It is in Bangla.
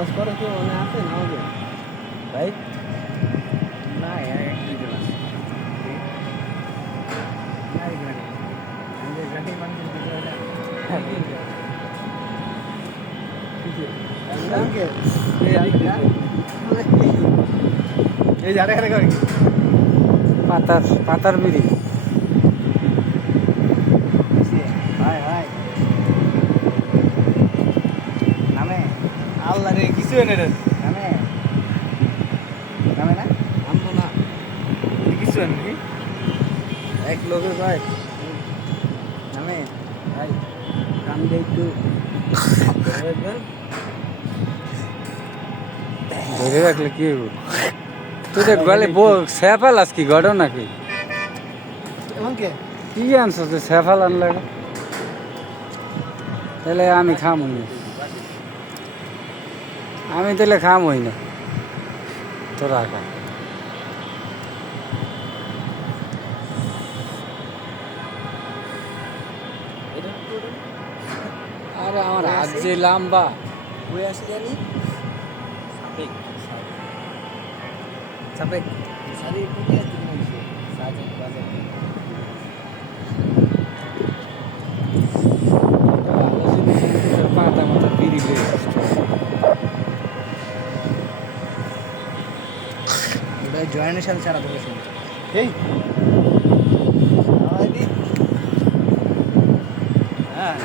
নামাজ পড়ে কেউ মনে আছে নামাজে ভাই? না এক দুজন আছে জাতির মানুষের এই যারা পাতার বিড়ি হায় হায় নামে আল্লাহ রে কিছু এনে রে নামে নামে না আমতো না কিছু নাকি এক লোকের ভাই নামে ভাই কান দিয়ে একটু দেখবেন ধরে রাখলে কি হইব? তুই দেখ গলে স্যাফাল আস কি গড় নাকি এখন কে কি আনছো তুই স্যাফাল আনলে তাহলে আমি খামই না, আমি তাহলে খামই না তোরা খা। এটা কি করে আরে আমার হাত যে লম্বা হয়ে আসে জানি সাপেক সাপেক সারি কোটি আছে মানুষ সাজে বাজে পাতা মাথা বিড়ি করে ওটা জয়েনের সাথে ছাড়া বলেছেন এই আইডি হ্যাঁ